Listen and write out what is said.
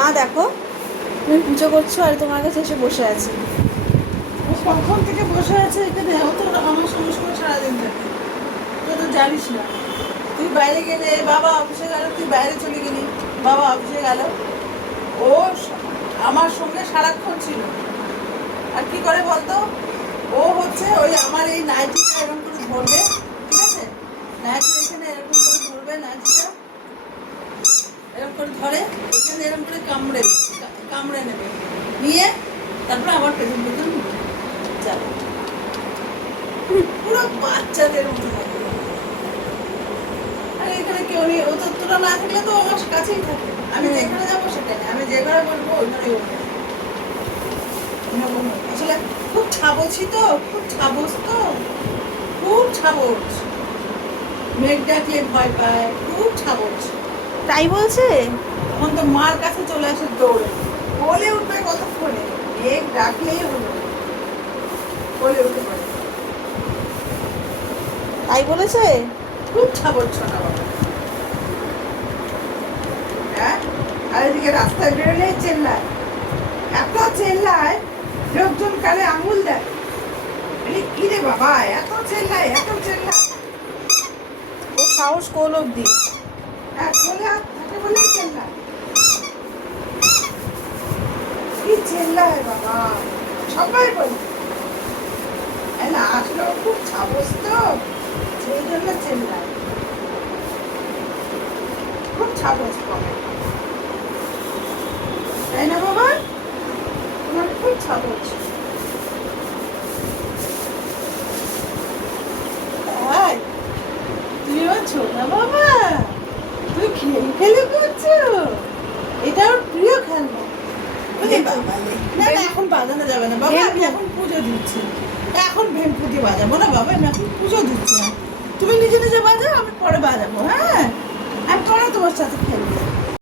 মা দেখো তুমি পুজো করছো আর তোমার কাছে এসে বসে আছি। ও কখন থেকে বসে আছে এখানে? ও তো আমার সঙ্গে সঙ্গে সারাদিন থাকে, তুই তো জানিস না। তুই বাইরে গেলে বাবা অফিসে গেল, তুই বাইরে চলে গেলি, বাবা অফিসে গেল, ও আমার সঙ্গে সারাক্ষণ ছিল। আর কি করে বলতো, ও হচ্ছে ওই আমার এই নাইটিটা এরকম করে ধরবে, ঠিক আছে, নাইটি এখানে এরকম করে ধরবে, নাইটিটা এরকম করে ধরে এখানে এরকম করে কামড়ে নেবে, নিয়ে তারপরে আবার পেছন পেছন যাবে। পুরো বাচ্চাদের মতো থাকে। আর এখানে কেউ নেই, ও তো তোরা না থাকলে তো আমার কাছেই থাকে। আমি যেখানে যাবো সেখানে, আমি যে ঘরে বলবো ওইখানেই বলবো। আসলে খুব ছাবছি তো, খুব ছাবস তো, খুব ছাবস। মেঘ ডাকলে ভয় পায়, খুব ছাবস। তাই বলছে? তখন তো মার কাছে চলে আসে দৌড়ে, বলে উঠবে কতক্ষণে, মেঘ ডাকলেই হলো, বলে উঠে পড়ে। তাই বলেছে? খুব ছাবছ না বাবা। হ্যাঁ, আর এদিকে রাস্তায় বেরোলেই চেল্লায়, এত চেল্লায় লোকজন কালে আঙুল দেয়। কি রে বাবা, এত চেল্লায়, এত চেল্লায়। ও সাহস কোন অব্দি? এক বলে আর থাকে বলেই চেল্লায়। কি চেল্লায় বাবা, সবাই বলে। না আসলে ও খুব ছাবস তো, সেই জন্য চেল্লায়, খুব ছাবস করে, তাই না বাবা? তোমার খুব ছাবস। তাই তুমি আছো না বাবা, তুই খেলে করছো, এটা ওর প্রিয় খেলনা। না না, এখন বাজানো যাবে না বাবা, আমি এখন পুজো দিচ্ছি। এখন ভেমপুটি বাজাবো না বাবা, আমি এখন পুজো দিচ্ছি না। তুমি নিজে নিজে বাজাও, আমি পরে বাজাবো। হ্যাঁ, আমি পরে তোমার সাথে খেলবো।